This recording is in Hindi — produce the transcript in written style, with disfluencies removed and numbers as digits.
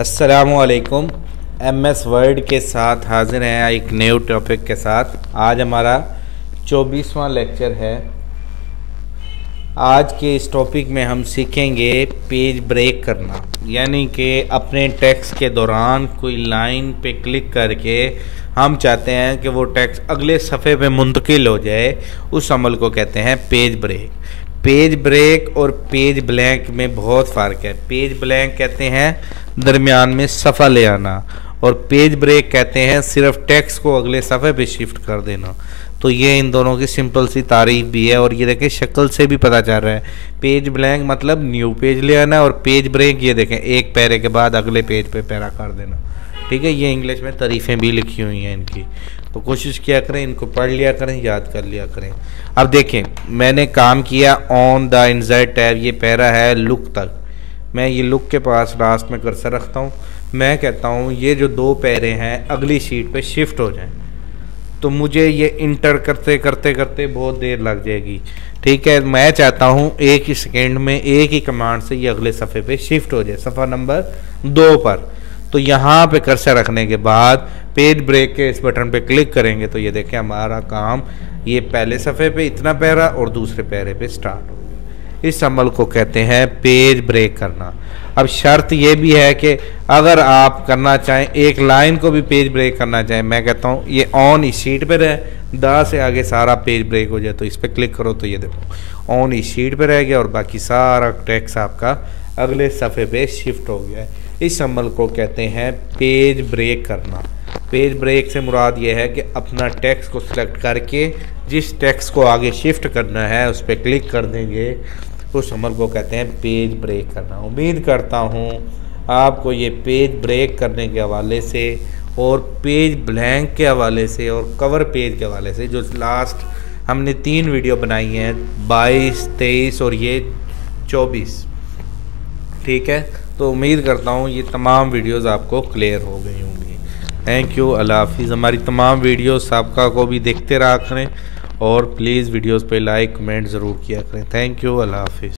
अस्सलामुअलैकुम। MS वर्ड के साथ हाजिर हैं एक न्यू टॉपिक के साथ। आज हमारा 24वां लेक्चर है। आज के इस टॉपिक में हम सीखेंगे पेज ब्रेक करना, यानी कि अपने टेक्स्ट के दौरान कोई लाइन पे क्लिक करके हम चाहते हैं कि वो टेक्स्ट अगले सफ़े पे मुंतकिल हो जाए, उस अमल को कहते हैं पेज ब्रेक। पेज ब्रेक और पेज ब्लैंक में बहुत फ़र्क है। पेज ब्लैंक कहते हैं दरमियान में सफ़ा ले आना, और पेज ब्रेक कहते हैं सिर्फ टेक्स्ट को अगले सफ़े पे शिफ्ट कर देना। तो ये इन दोनों की सिंपल सी तारीफ भी है, और ये देखें शक्ल से भी पता चल रहा है। पेज ब्लैंक मतलब न्यू पेज ले आना, और पेज ब्रेक ये देखें एक पैरे के बाद अगले पेज पे पैरा कर देना। ठीक है, ये इंग्लिश में तारीफ़ें भी लिखी हुई हैं इनकी, तो कोशिश किया करें, इनको पढ़ लिया करें, याद कर लिया करें। अब देखें, मैंने काम किया ऑन द इंसर्ट टैब, ये पैरा है लुक तक। मैं ये लुक के पास लास्ट में कर्सर रखता हूँ। मैं कहता हूँ ये जो दो पैरे हैं अगली शीट पे शिफ्ट हो जाएं, तो मुझे ये इंटर करते करते करते बहुत देर लग जाएगी। ठीक है, मैं चाहता हूँ एक ही सेकेंड में एक ही कमांड से ये अगले सफ़े पे शिफ्ट हो जाए, सफ़ा नंबर 2 पर। तो यहाँ पे कर्सर रखने के बाद पेज ब्रेक के इस बटन पे क्लिक करेंगे तो ये देखें हमारा काम ये पहले सफ़े पे इतना पैरा और दूसरे पैरे पे स्टार्ट हो गया। इस अमल को कहते हैं पेज ब्रेक करना। अब शर्त ये भी है कि अगर आप करना चाहें एक लाइन को भी पेज ब्रेक करना चाहें, मैं कहता हूँ ये ऑन इस शीट पर रहे, दा से आगे सारा पेज ब्रेक हो जाए, तो इस पर क्लिक करो तो ये देखो ऑन इस शीट पर रह गया और बाकी सारा टेक्स्ट आपका अगले सफ़े पे शिफ्ट हो गया है। इस अमल को कहते हैं पेज ब्रेक करना। पेज ब्रेक से मुराद ये है कि अपना टेक्स्ट को सिलेक्ट करके जिस टेक्स्ट को आगे शिफ्ट करना है उस पर क्लिक कर देंगे, उस अमल को कहते हैं पेज ब्रेक करना। उम्मीद करता हूँ आपको ये पेज ब्रेक करने के हवाले से और पेज ब्लैंक के हवाले से और कवर पेज के हवाले से, जो लास्ट हमने 3 वीडियो बनाई हैं 22, 23 और ये 24, ठीक है, तो उम्मीद करता हूँ ये तमाम वीडियोस आपको क्लियर हो गई होंगी। थैंक यू, अल्लाह हाफिज़। हमारी तमाम वीडियोस सबका को भी देखते रहा करें, और प्लीज़ वीडियोस पे लाइक कमेंट ज़रूर किया करें। थैंक यू, अल्लाह हाफिज़।